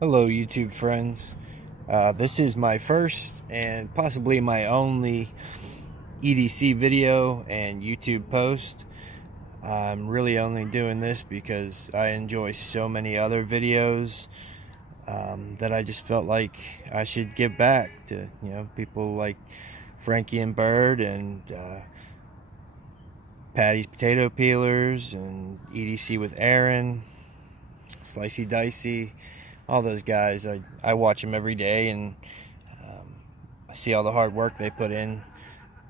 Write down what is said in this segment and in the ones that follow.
Hello YouTube friends. This is my first and possibly my only EDC video and YouTube post. I'm really only doing this because I enjoy so many other videos that I just felt like I should give back to people like Frankie and Bird and Paddys Potato Peelers and EDC with Aaron, Slicey Dicey, all those guys. I watch them every day, and I see all the hard work they put in.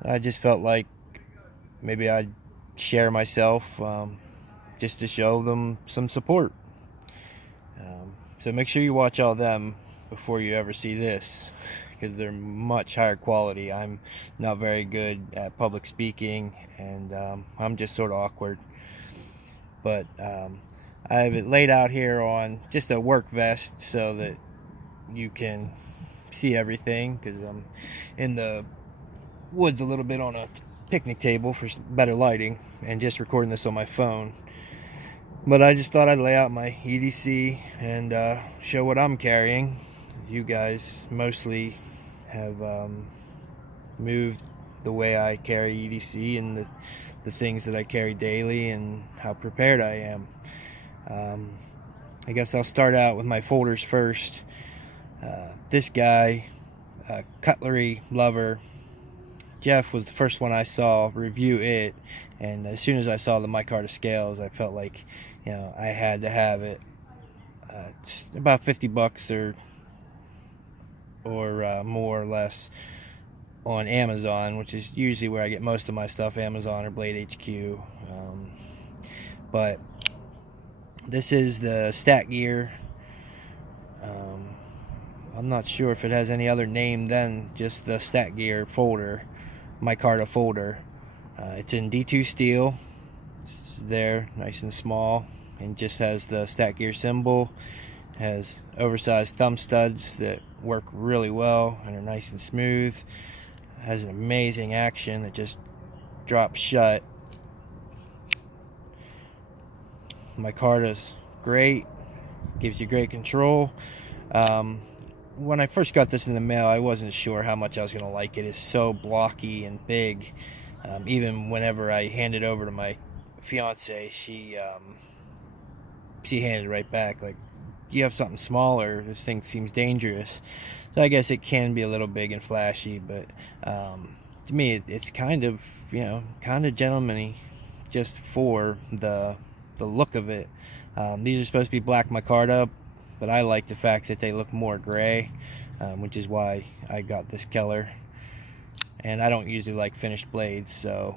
I just felt like maybe I'd share myself just to show them some support. So make sure you watch all them before you ever see this, because they're much higher quality. I'm not very good at public speaking, and I'm just sort of awkward. But I have it laid out here on just a work vest so that you can see everything, because I'm in the woods a little bit on a picnic table for better lighting, and just recording this on my phone. But I just thought I'd lay out my EDC and show what I'm carrying. You guys mostly have moved the way I carry EDC and the things that I carry daily and how prepared I am. I guess I'll start out with my folders first. This guy, Cuttlery Lover, Jeff was the first one I saw review it, and as soon as I saw the micarta scales, I felt like I had to have it. It's about $50 or more or less on Amazon, which is usually where I get most of my stuff, Amazon or Blade HQ. But this is the Stat Gear. I'm not sure if it has any other name than just the Stat Gear folder, micarta folder. It's in D2 steel. It's there, nice and small, and just has the Stat Gear symbol. Has oversized thumb studs that work really well and are nice and smooth. Has an amazing action that just drops shut. Micarta's great, gives you great control. When I first got this in the mail, I wasn't sure how much I was going to like it. It's so blocky and big. Even whenever I handed it over to my fiance, she handed it right back like, you have something smaller, this thing seems dangerous. So I guess it can be a little big and flashy, but to me it's kind of gentlemanly, just for the look of it. These are supposed to be black micarta, but I like the fact that they look more gray, which is why I got this color. And I don't usually like finished blades, so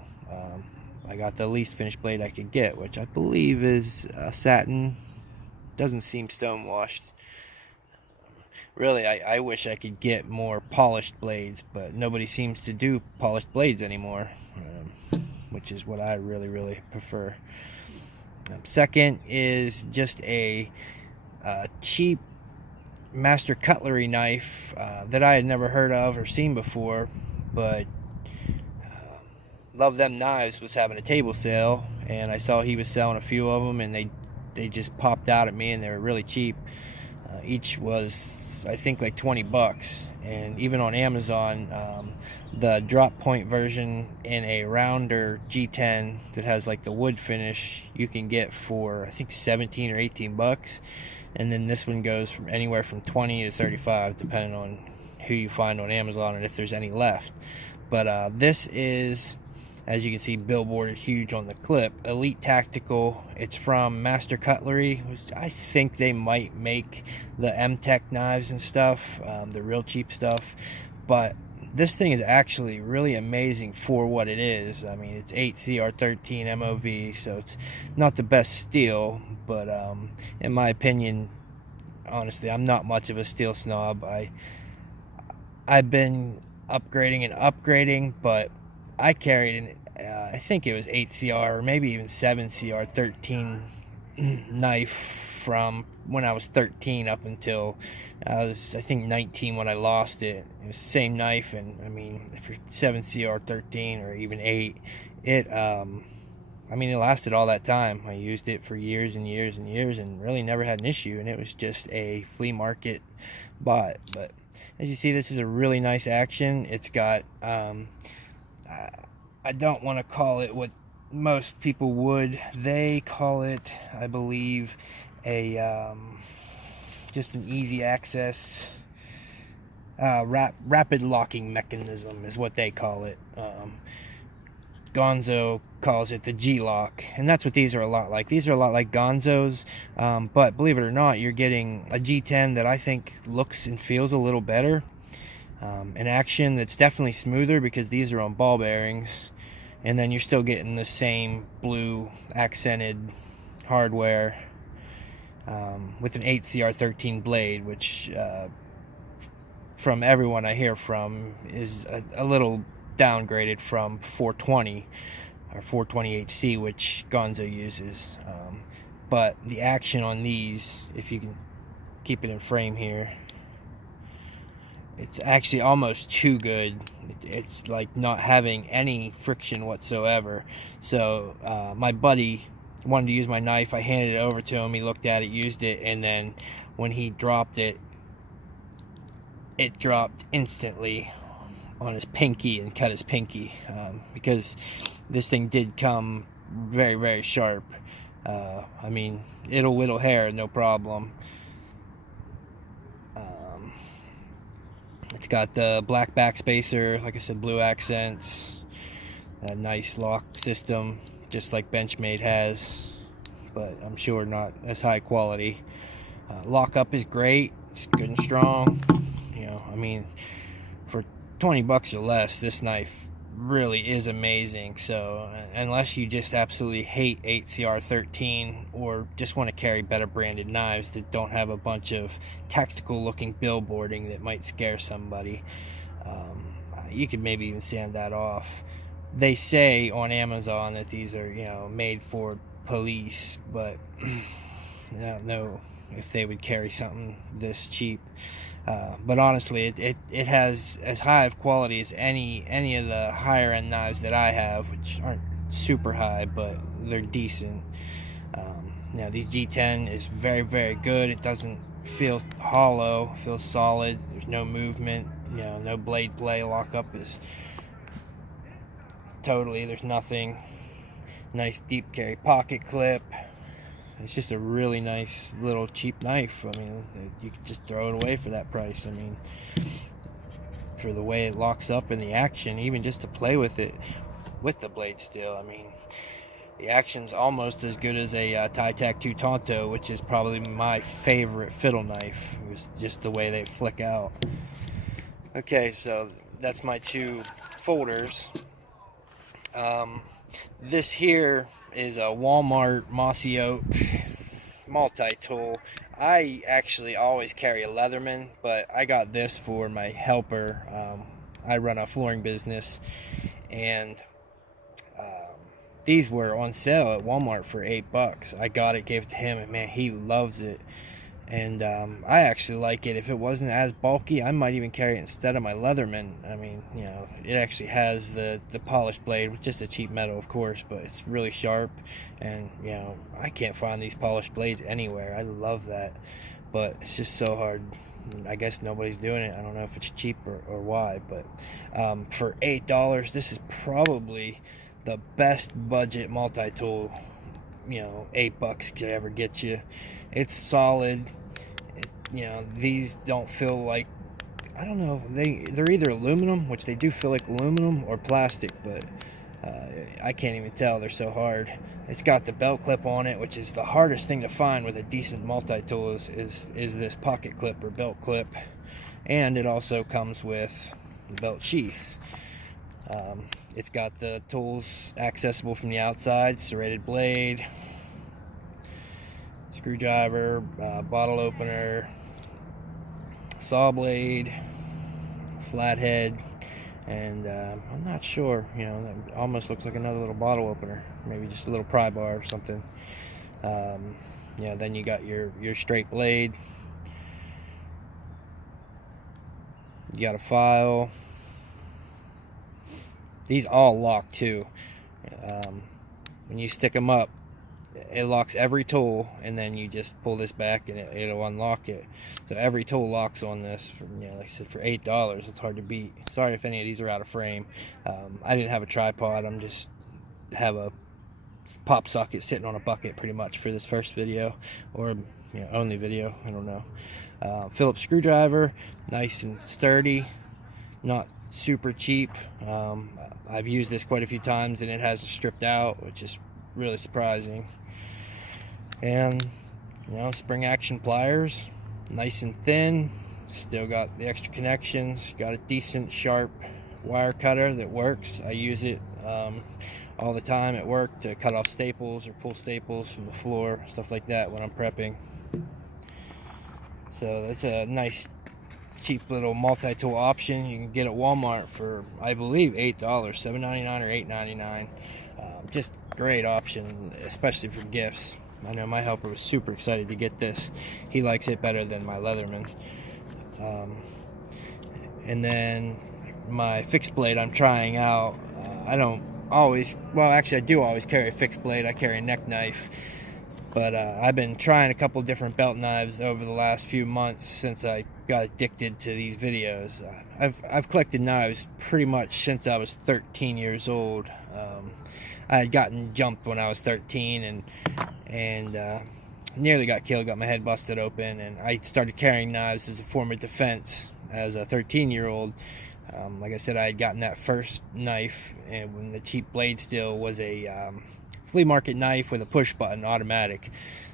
I got the least finished blade I could get, which I believe is satin. Doesn't seem stone washed. Really, I wish I could get more polished blades, but nobody seems to do polished blades anymore, which is what I really prefer. Second is just a cheap master cutlery knife that I had never heard of or seen before, but Love Them Knives was having a table sale, and I saw he was selling a few of them, and they just popped out at me, and they were really cheap. Each was, I think, like $20, and even on Amazon, the drop point version in a rounder G10 that has like the wood finish, you can get for, I think, 17 or 18 bucks. And then this one goes from anywhere from 20 to 35, depending on who you find on Amazon and if there's any left. But this is, as you can see, billboarded huge on the clip, Elite Tactical. It's from Master Cutlery, which I think they might make the M-Tech knives and stuff, the real cheap stuff. But this thing is actually really amazing for what it is. I mean, it's 8CR13 MOV, so it's not the best steel, but in my opinion, honestly, I'm not much of a steel snob. I've been upgrading, but I carried I think it was 8CR or maybe even 7CR13 knife from when I was 13 up until I was, I think, 19 when I lost it. It was the same knife, and I mean, if you're 7CR13 or even 8, I mean, it lasted all that time. I used it for years and years and years and really never had an issue, and it was just a flea market bot. But as you see, this is a really nice action. It's got I don't want to call it what most people would. They call it, I believe, a just an easy access rapid locking mechanism is what they call it. Gonzo calls it the G-Lock, and that's what these are a lot like. These are a lot like Gonzo's, but believe it or not, you're getting a G10 that I think looks and feels a little better. An action that's definitely smoother because these are on ball bearings, and then you're still getting the same blue accented hardware with an 8CR13 blade, which from everyone I hear from is a little downgraded from 420 or 420HC, which Gonzo uses. But the action on these, if you can keep it in frame here, it's actually almost too good. It's like not having any friction whatsoever. So my buddy wanted to use my knife. I handed it over to him. He looked at it, used it, and then when he dropped it, it dropped instantly on his pinky and cut his pinky, because this thing did come very, very sharp. I mean, it'll whittle hair, no problem. It's got the black backspacer, like I said, blue accents, a nice lock system, just like Benchmade has, but I'm sure not as high quality. Lockup is great. It's good and strong. You know, I mean, for 20 bucks or less, this knife really is amazing. So unless you just absolutely hate 8CR13 or just want to carry better branded knives that don't have a bunch of tactical looking billboarding that might scare somebody, you could maybe even sand that off. They say on Amazon that these are, you know, made for police, but I don't know if they would carry something this cheap. But honestly, it has as high of quality as any of the higher end knives that I have, which aren't super high, but they're decent. Now these G10 is very, very good. It doesn't feel hollow, it feels solid. There's no movement, you know, no blade play. Lockup is totally, there's nothing. Nice deep carry pocket clip. It's just a really nice little cheap knife. I mean, you could just throw it away for that price. I mean, for the way it locks up in the action, even just to play with it with the blade still. I mean, the action's almost as good as a Ty-Tac 2 Tonto, which is probably my favorite fiddle knife. It was just the way they flick out. Okay, so that's my two folders. This here is a Walmart Mossy Oak multi-tool. I actually always carry a Leatherman, but I got this for my helper. I run a flooring business, and these were on sale at Walmart for $8. I got it, gave it to him, and man, he loves it. And I actually like it. If it wasn't as bulky, I might even carry it instead of my Leatherman. I mean, you know, it actually has the polished blade, with just a cheap metal, of course, but it's really sharp. And, you know, I can't find these polished blades anywhere. I love that. But it's just so hard. I guess nobody's doing it. I don't know if it's cheap or why. But for $8, this is probably the best budget multi-tool, you know, $8 could ever get you. It's solid. You know, these don't feel like, I don't know, they're either aluminum, which they do feel like aluminum, or plastic, but I can't even tell. They're so hard. It's got the belt clip on it, which is the hardest thing to find with a decent multi-tool is this pocket clip or belt clip. And it also comes with the belt sheath. It's got the tools accessible from the outside, serrated blade, screwdriver, bottle opener, saw blade, flathead, and I'm not sure, you know, that almost looks like another little bottle opener, maybe just a little pry bar or something. Yeah, then you got your straight blade, you got a file. These all lock too. when you stick them up, it locks every tool, and then you just pull this back and it'll unlock it. So every tool locks on this for, you know, like I said, for $8. It's hard to beat. Sorry if any of these are out of frame. I didn't have a tripod. I'm just have a pop socket sitting on a bucket pretty much for this first video, or, you know, only video, I don't know. Phillips screwdriver, nice and sturdy, not super cheap. I've used this quite a few times and it hasn't stripped out, which is really surprising. And, you know, spring action pliers, nice and thin, still got the extra connections, got a decent sharp wire cutter that works. I use it all the time at work to cut off staples or pull staples from the floor, stuff like that when I'm prepping. So that's a nice cheap little multi-tool option you can get at Walmart for, I believe, $8, $7.99 or $8.99. Just great option, especially for gifts. I know my helper was super excited to get this. He likes it better than my Leatherman. And then my fixed blade I'm trying out. I don't always, well, actually I do always carry a fixed blade. I carry a neck knife. But I've been trying a couple different belt knives over the last few months since I got addicted to these videos. I've collected knives pretty much since I was 13 years old. I had gotten jumped when I was 13 and nearly got killed, got my head busted open, and I started carrying knives as a form of defense as a 13-year-old. Like I said, I had gotten that first knife, and when the cheap blade still was a flea market knife with a push button automatic.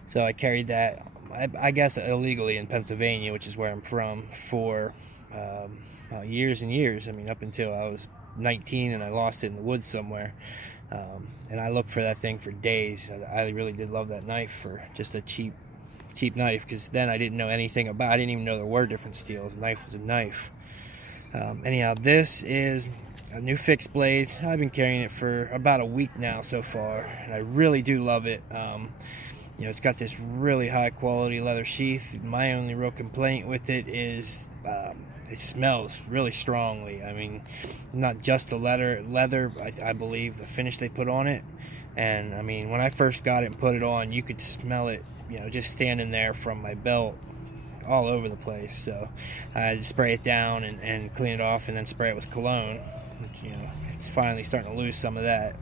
So I carried that, I guess illegally in Pennsylvania, which is where I'm from, for years and years. I mean, up until I was 19 and I lost it in the woods somewhere. And I looked for that thing for days. I really did love that knife for just a cheap knife, because then I didn't know anything about, I didn't even know there were different steels. A knife was a knife. Anyhow, this is a new fixed blade. I've been carrying it for about a week now so far, and I really do love it. You know, it's got this really high quality leather sheath. My only real complaint with it is it smells really strongly. I mean, not just the leather, I believe the finish they put on it. And I mean, when I first got it and put it on, you could smell it, you know, just standing there from my belt all over the place. So I just spray it down and clean it off, and then spray it with cologne. You know, it's finally starting to lose some of that.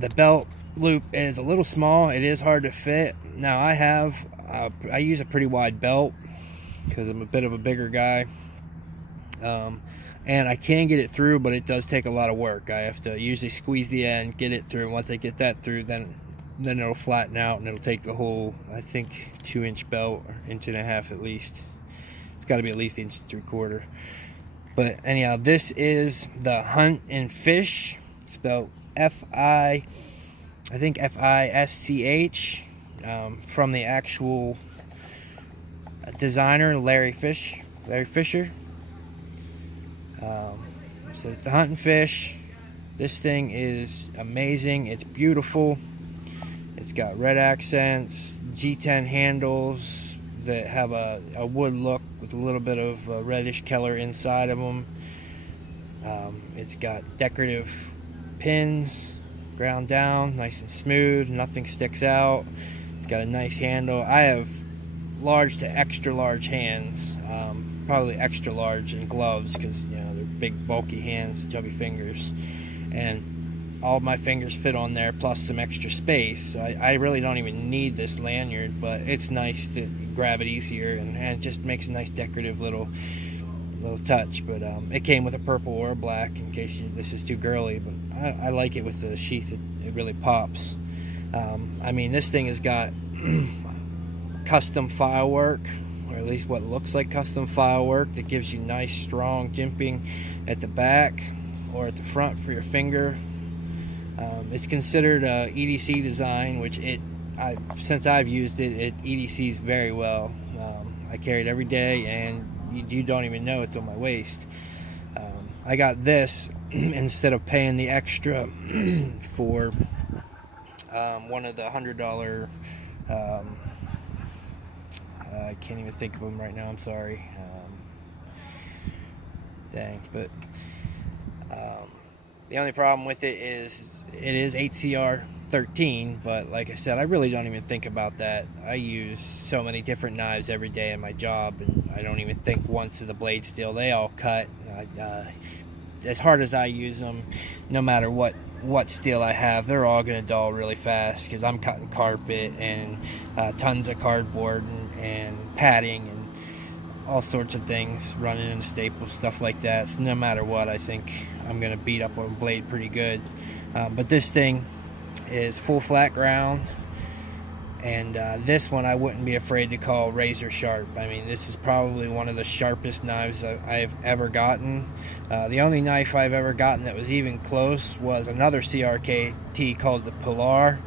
The belt loop is a little small. It is hard to fit. Now I use a pretty wide belt because I'm a bit of a bigger guy, and I can get it through, but it does take a lot of work. I have to usually squeeze the end, get it through. Once I get that through, then it'll flatten out, and it'll take the whole, I think, 2-inch belt, or 1.5 inches at least. It's got to be at least 1.75 inches. But anyhow, this is the Hunt and Fish, spelled I think F-I-S-C-H, from the actual designer, Larry Fisher. So it's the Hunt and Fish. This thing is amazing. It's beautiful. It's got red accents, G10 handles that have a wood look with a little bit of reddish color inside of them. It's got decorative pins ground down, nice and smooth, nothing sticks out. It's got a nice handle. I have large to extra large hands, probably extra large in gloves, because, you know, they're big bulky hands, chubby fingers, and all of my fingers fit on there, plus some extra space. So I really don't even need this lanyard, but it's nice to grab it easier, and it just makes a nice decorative little touch. But it came with a purple or a black, in case this is too girly, but I like it with the sheath. It really pops. I mean, this thing has got custom file work, or at least what looks like custom file work, that gives you nice strong jimping at the back or at the front for your finger. It's considered a EDC design, which since I've used it EDCs very well. I carry it every day, and you don't even know it's on my waist. I got this instead of paying the extra for one of the $100. I can't even think of them right now. I'm sorry. Dang, but The only problem with it is 8CR13, but like I said, I really don't even think about that. I use so many different knives every day in my job, and I don't even think once of the blade steel. They all cut. As hard as I use them, no matter what steel I have, they're all going to dull really fast because I'm cutting carpet and tons of cardboard and padding and all sorts of things, running into staples, stuff like that. So no matter what, I think I'm going to beat up on blade pretty good. But this thing is full flat ground, and this one I wouldn't be afraid to call razor sharp. I mean, this is probably one of the sharpest knives I've ever gotten. The only knife I've ever gotten that was even close was another CRKT called the Polar,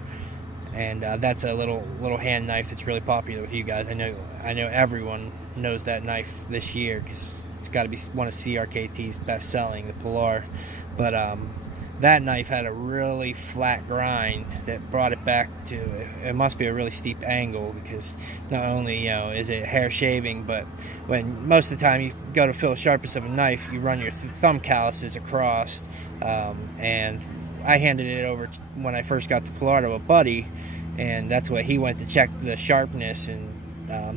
and that's a little hand knife that's really popular with you guys. I know everyone knows that knife this year because it's got to be one of CRKT's best selling, the Polar. But that knife had a really flat grind that brought it back to, it must be a really steep angle, because not only is it hair shaving, but when most of the time you go to feel the sharpness of a knife, you run your thumb calluses across. And I handed it over when I first got the Polar to a buddy, and that's what he went to check the sharpness. And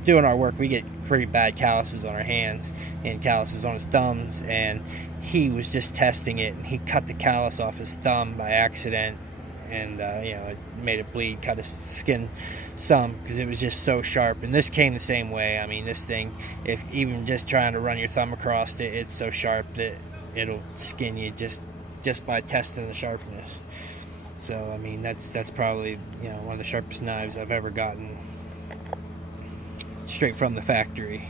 doing our work, we get pretty bad calluses on our hands and calluses on his thumbs, and he was just testing it, and he cut the callus off his thumb by accident, and it made it bleed, cut his skin some because it was just so sharp. And this came the same way. I mean, this thing, if even just trying to run your thumb across it, it's so sharp that it'll skin you just by testing the sharpness. So I mean, that's probably one of the sharpest knives I've ever gotten straight from the factory.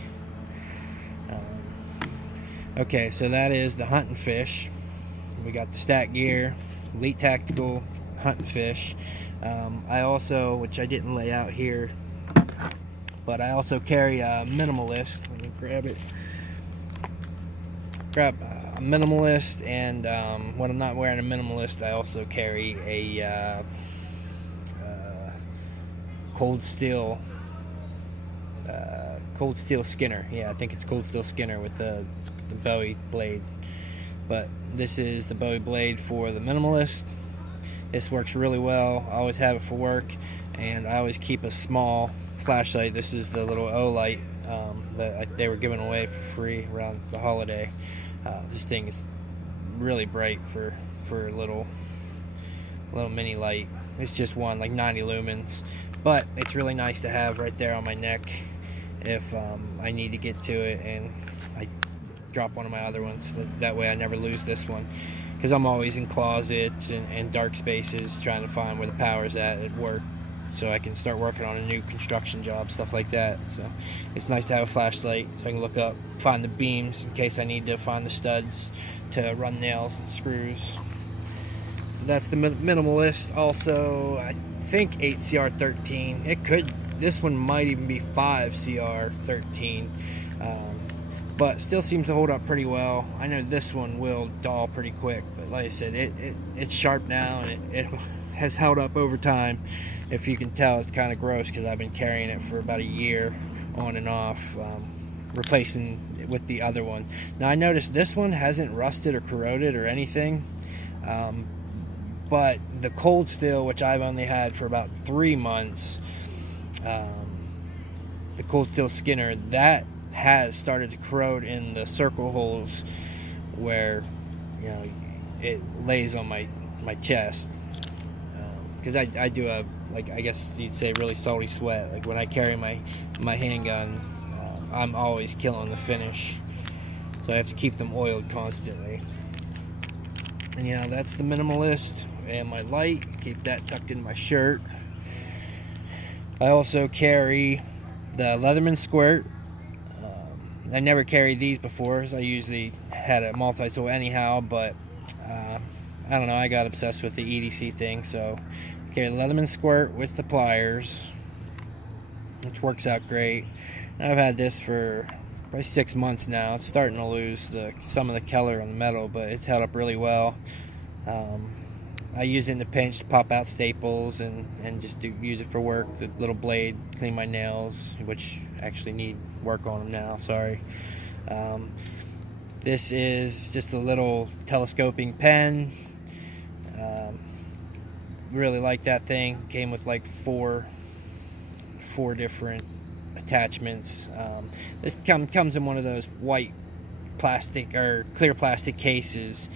Okay, so that is the hunting fish. We got the Stat Gear, Elite Tactical hunting fish. I also, which I didn't lay out here, but I also carry a Minimalist. Let me grab it. Grab a Minimalist, and when I'm not wearing a Minimalist, I also carry a Cold Steel Skinner. Yeah, I think it's Cold Steel Skinner with the Bowie blade. But this is the Bowie blade for the Minimalist. This works really well. I always have it for work, and I always keep a small flashlight. This is the little O light that they were giving away for free around the holiday. This thing is really bright for a little mini light. It's just one, like 90 lumens, but it's really nice to have right there on my neck if I need to get to it and I drop one of my other ones. That way I never lose this one, because I'm always in closets and dark spaces trying to find where the power's at work, so I can start working on a new construction job, stuff like that. So it's nice to have a flashlight so I can look up, find the beams in case I need to find the studs to run nails and screws. So that's the Minimalist. Also, I think 8CR13. This one might even be 5CR13, but still seems to hold up pretty well. I know this one will dull pretty quick, but like I said, it's sharp now, and it has held up over time. If you can tell, it's kind of gross because I've been carrying it for about a year on and off, replacing it with the other one. Now I noticed this one hasn't rusted or corroded or anything, but the Cold Steel, which I've only had for about 3 months, the Cold Steel Skinner, that has started to corrode in the circle holes where it lays on my chest, because I do a, like, I guess you'd say, really salty sweat. Like when I carry my handgun, I'm always killing the finish, so I have to keep them oiled constantly. And that's the Minimalist. And my light, keep that tucked in my shirt. I also carry the Leatherman Squirt. I never carried these before, so I usually had a multi-tool anyhow, but I don't know, I got obsessed with the EDC thing, so I carry the Leatherman Squirt with the pliers, which works out great. And I've had this for probably 6 months now. It's starting to lose some of the color on the metal, but it's held up really well. I use it in the pinch to pop out staples and just to use it for work. The little blade, clean my nails, which actually need work on them now, sorry. This is just a little telescoping pen. Really like that thing. Came with like four different attachments. This comes in one of those white plastic or clear plastic cases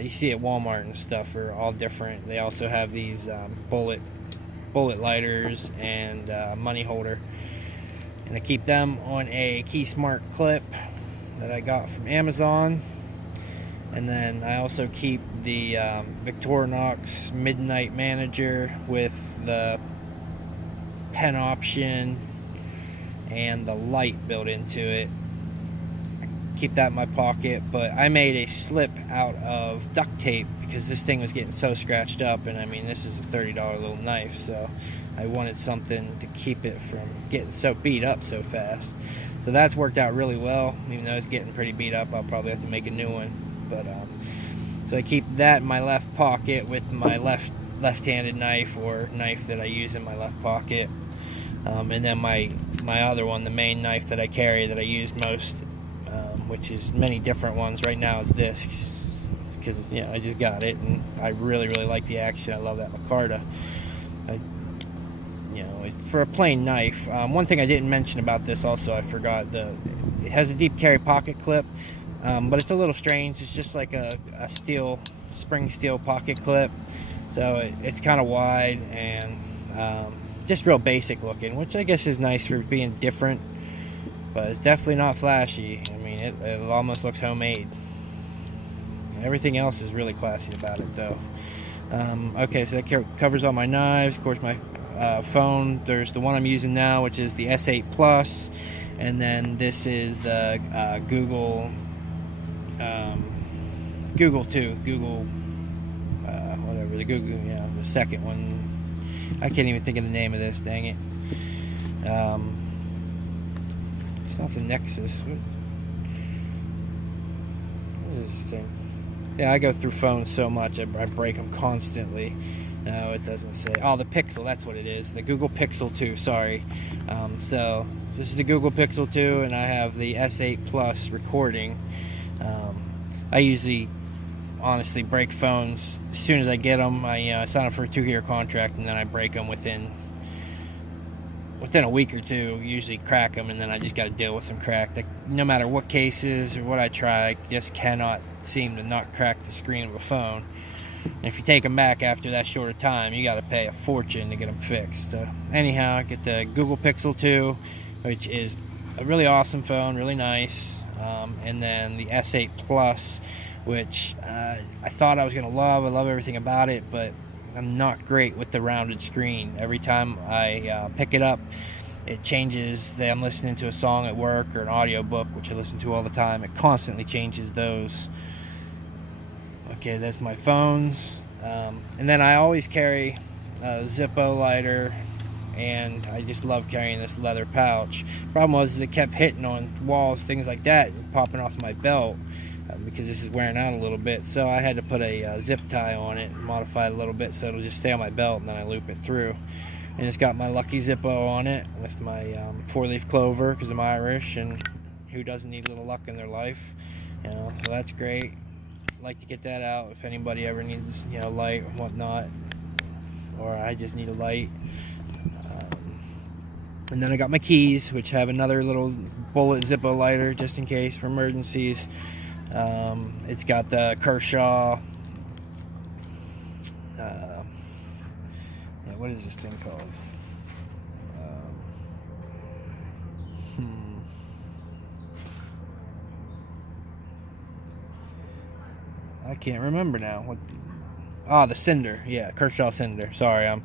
you see at Walmart and stuff. Are all different. They also have these bullet lighters and money holder, and I keep them on a Key Smart clip that I got from Amazon. And then I also keep the Victorinox Midnight Manager with the pen option and the light built into it. Keep that in my pocket, but I made a slip out of duct tape because this thing was getting so scratched up, and I mean, this is a $30 little knife, so I wanted something to keep it from getting so beat up so fast. So that's worked out really well. Even though it's getting pretty beat up, I'll probably have to make a new one. But so I keep that in my left pocket with my left-handed knife or knife that I use in my left pocket, and then my other one, the main knife that I carry that I use most, which is many different ones. Right now it's this, because I just got it and I really like the action. I love that micarta. For a plain knife. One thing I didn't mention about this also, I forgot, it has a deep carry pocket clip. But it's a little strange. It's just like a spring steel pocket clip, so it's kind of wide and just real basic looking, which I guess is nice for being different, but it's definitely not flashy. I mean, it almost looks homemade. Everything else is really classy about it, though. Okay, so that covers all my knives. Of course, my phone, there's the one I'm using now, which is the S8 Plus, and then this is the Google 2, whatever, the second one. I can't even think of the name of this, dang it. It's not the Nexus. What is this thing? Yeah, I go through phones so much, I break them constantly. No, it doesn't say. Oh, the Pixel, that's what it is. The Google Pixel 2, sorry. So, this is the Google Pixel 2, and I have the S8 Plus recording. I usually, honestly, break phones as soon as I get them. I sign up for a 2-year contract, and then I break them within a week or two. Usually crack them, and then I just got to deal with them cracked. No matter what cases or what I try, I just cannot seem to not crack the screen of a phone. And if you take them back after that short of time, you got to pay a fortune to get them fixed. Anyhow, I get the Google Pixel 2, which is a really awesome phone, really nice. And then the S8 Plus, which I thought I was going to love. I love everything about it, but I'm not great with the rounded screen. Every time I pick it up, it changes. Say I'm listening to a song at work or an audiobook, which I listen to all the time. It constantly changes those. Okay, that's my phones. And then I always carry a Zippo lighter, and I just love carrying this leather pouch. Problem was it kept hitting on walls, things like that, and popping off my belt because this is wearing out a little bit. So I had to put a zip tie on it and modify it a little bit so it'll just stay on my belt, and then I loop it through. And it's got my Lucky Zippo on it with my 4-leaf clover because I'm Irish, and who doesn't need a little luck in their life? So that's great. Like to get that out if anybody ever needs light or whatnot, or I just need a light. And then I got my keys, which have another little bullet Zippo lighter just in case for emergencies. It's got the Kershaw, what is this thing called? I can't remember now. The Cinder. Yeah, Kershaw Cinder. Sorry,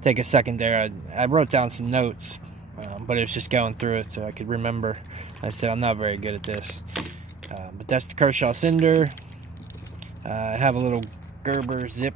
take a second there. I wrote down some notes, but it was just going through it so I could remember. I said I'm not very good at this. But that's the Kershaw Cinder. I have a little Gerber zip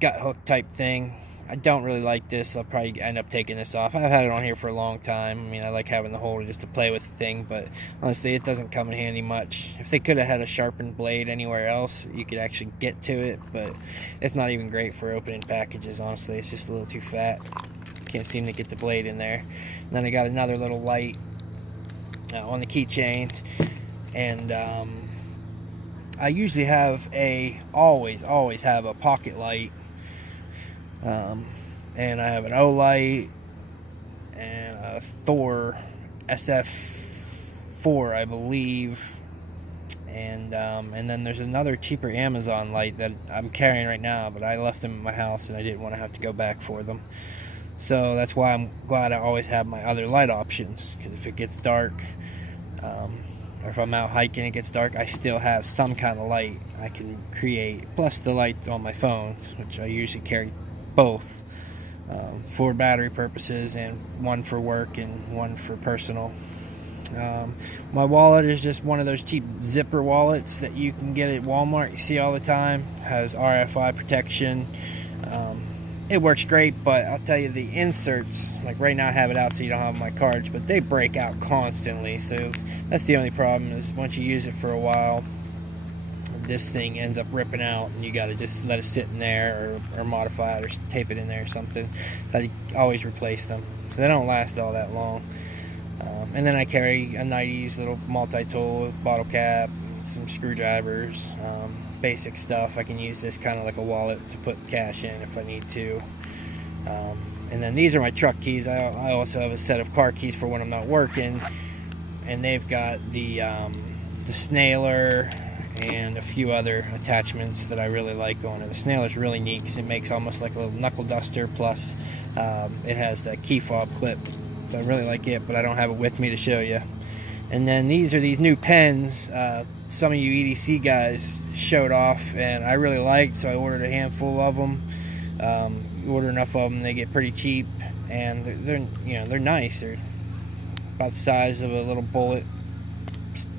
gut hook type thing. I don't really like this. I'll probably end up taking this off. I've had it on here for a long time. I mean, I like having the holder just to play with the thing, but honestly, it doesn't come in handy much. If they could have had a sharpened blade anywhere else, you could actually get to it, but it's not even great for opening packages, honestly. It's just a little too fat. Can't seem to get the blade in there. And then I got another little light on the keychain. And I usually have always have a pocket light, and I have an O light and a Thor SF4, I believe, and then there's another cheaper Amazon light that I'm carrying right now, but I left them in my house and I didn't want to have to go back for them. So that's why I'm glad I always have my other light options, because if it gets dark, or if I'm out hiking and it gets dark, I still have some kind of light I can create, plus the light on my phone, which I usually carry both for battery purposes, and one for work and one for personal. My wallet is just one of those cheap zipper wallets that you can get at Walmart. You see all the time. Has RFI protection. It works great, but I'll tell you, the inserts, like right now I have it out so you don't have my cards, but they break out constantly. So that's the only problem, is once you use it for a while, this thing ends up ripping out, and you got to just let it sit in there, or modify it, or tape it in there or something. So I always replace them, so they don't last all that long. And then I carry a 90s little multi-tool, bottle cap, some screwdrivers, basic stuff. I can use this kind of like a wallet to put cash in if I need to. And then these are my truck keys. I also have a set of car keys for when I'm not working, and they've got the snailer and a few other attachments that I really like on it. The snailer's really neat because it makes almost like a little knuckle duster, plus it has that key fob clip. So I really like it, but I don't have it with me to show you. And then these are these new pens. Some of you EDC guys showed off, and I really liked, so I ordered a handful of them. You order enough of them, they get pretty cheap, and they're nice. They're about the size of a little bullet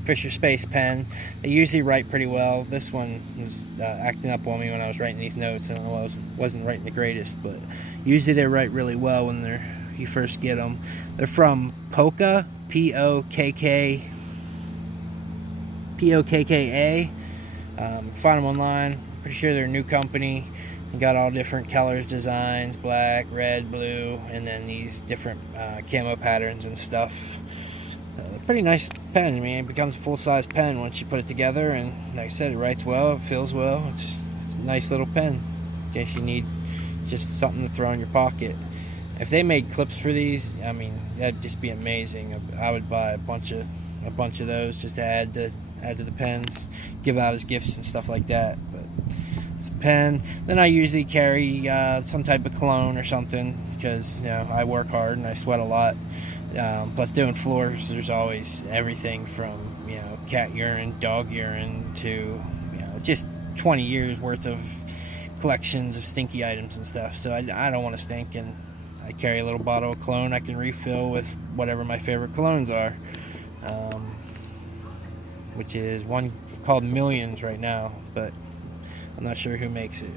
Fisher Space pen. They usually write pretty well. This one was acting up on me when I was writing these notes, and I wasn't writing the greatest, but usually they write really well when you first get them. They're from Pokka, P-O-K-K-A. Find them online. Pretty sure they're a new company. They got all different colors, designs, black, red, blue, and then these different camo patterns and stuff. Pretty nice pen. I mean, it becomes a full-size pen once you put it together, and like I said, it writes well, it feels well. It's a nice little pen in case you need just something to throw in your pocket. If they made clips for these, I mean, that'd just be amazing. I would buy a bunch of those just to add to the pens, give out as gifts and stuff like that. But it's a pen. Then I usually carry some type of cologne or something, because I work hard and I sweat a lot. Plus doing floors, there's always everything from cat urine, dog urine, to just 20 years worth of collections of stinky items and stuff. So I don't want to stink, and I carry a little bottle of cologne I can refill with whatever my favorite colognes are, which is one called Millions right now, but I'm not sure who makes it.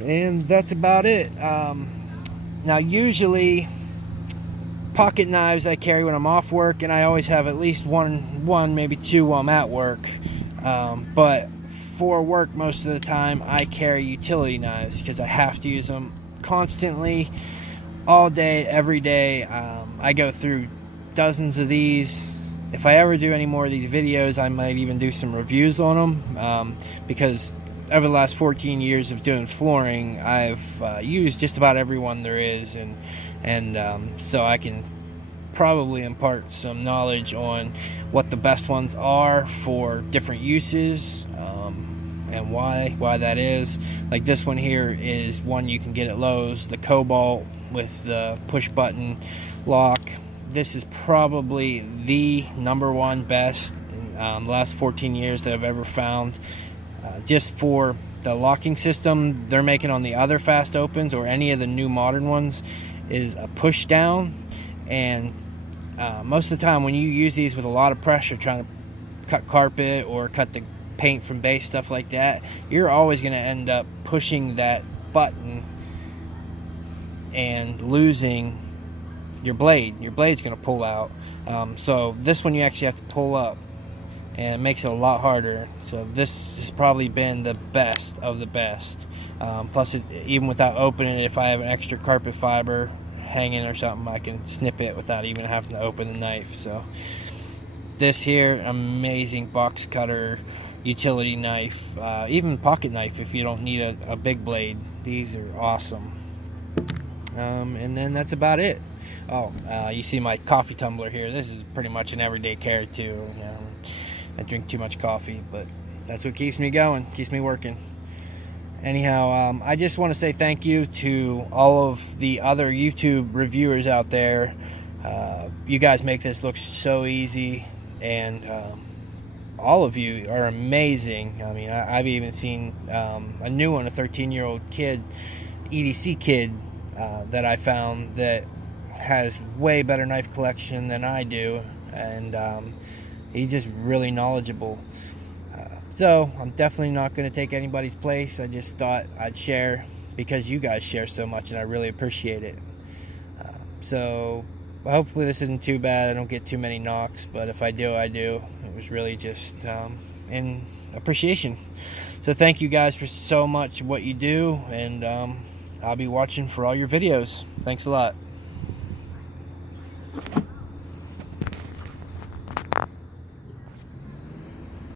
And that's about it. Now usually pocket knives I carry when I'm off work, and I always have at least one maybe two while I'm at work. But for work, most of the time I carry utility knives because I have to use them constantly, all day, every day. I go through dozens of these. If I ever do any more of these videos, I might even do some reviews on them, because over the last 14 years of doing flooring, I've used just about every one there is, and so I can probably impart some knowledge on what the best ones are for different uses, and why that is. Like this one here is one you can get at Lowe's, the Cobalt with the push button lock. This is probably the #1 best in the last 14 years that I've ever found. Just for the locking system they're making on the other fast opens, or any of the new modern ones, is a push down, and most of the time when you use these with a lot of pressure trying to cut carpet or cut the paint from base, stuff like that, you're always going to end up pushing that button and losing your blade. Your blade's going to pull out. So this one you actually have to pull up, and it makes it a lot harder. So this has probably been the best of the best. Plus, even without opening it, if I have an extra carpet fiber hanging or something, I can snip it without even having to open the knife. So this here, amazing box cutter, utility knife, even pocket knife if you don't need a big blade. These are awesome. And then that's about it. Oh, you see my coffee tumbler here. This is pretty much an everyday care too. You know, I drink too much coffee, but that's what keeps me going, keeps me working. Anyhow, I just want to say thank you to all of the other YouTube reviewers out there. You guys make this look so easy, and all of you are amazing. I mean, I've even seen a new one, a 13-year-old kid, EDC kid, that I found that has way better knife collection than I do, and he's just really knowledgeable. So I'm definitely not going to take anybody's place. I just thought I'd share because you guys share so much, and I really appreciate it. So hopefully this isn't too bad. I don't get too many knocks, but if I do, I do. It was really just in appreciation. So thank you guys for so much what you do, and I'll be watching for all your videos. Thanks a lot.